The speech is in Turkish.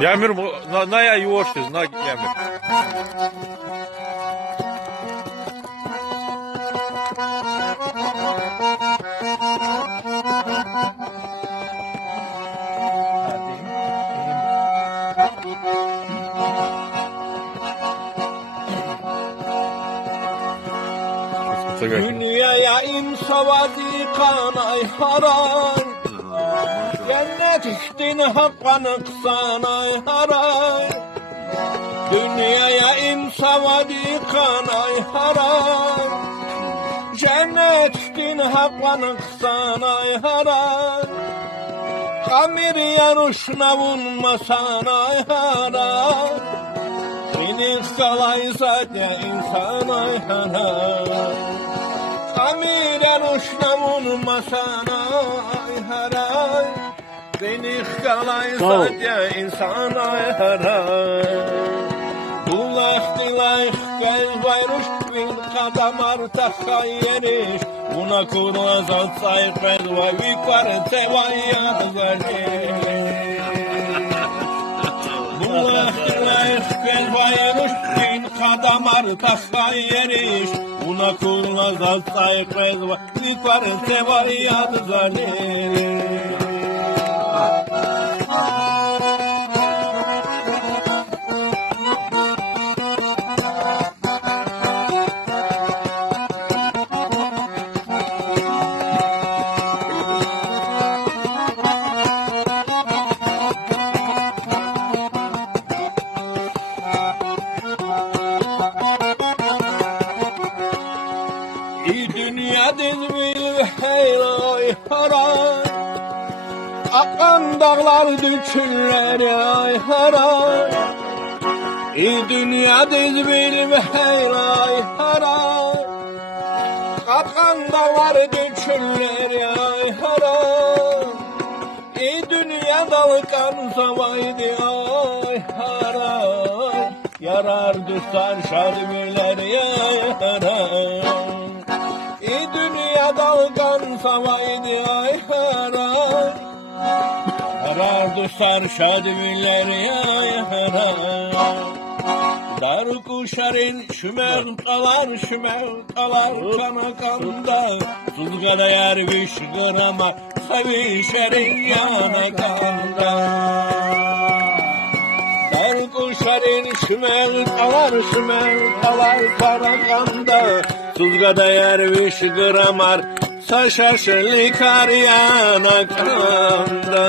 Ямир, на я его что, на ямир. Dünyaya insavazi kanay haray, cennet içtin hakkanı kısanay haray. Dünyaya insavazi kanay haray, cennet içtin hakkanı kısanay haray. Kamir yarışına vunmasanay haray, beni kalaysa de insanay haray. Kamiren uçnamun masanay haray, beni kalaysa de insanay haray. Bullah dilayh gel bayruş bin kadam arta hayyeriş, buna kurla zat sayfez ve vikar tevayya zaliş. Bullah dilayh gel bayruş bin kadam arta hayyeriş, buna kurla zat sayfez ve vikar tevayya zaliş. Dünya dizmil heyray haray, akan dağlar düşürler ay haray. Dünya dizmil heyray haray, akan dağlar düşürler ay haray. Dünya dalgan zavaydı ay haray, yarar düşer şadmiler ay haray. Dünya dalgan savaydı ay haray, yarar düşer şadmiler ay haray. Dar kuşarın şümer kalar kana kanda, Tuzgada yerviş grama sevişerin yana kanda. Dar kuşarın şümer kalar kana kanda, Tuzgada yerviş gramar saşaşlı kar yana kanda.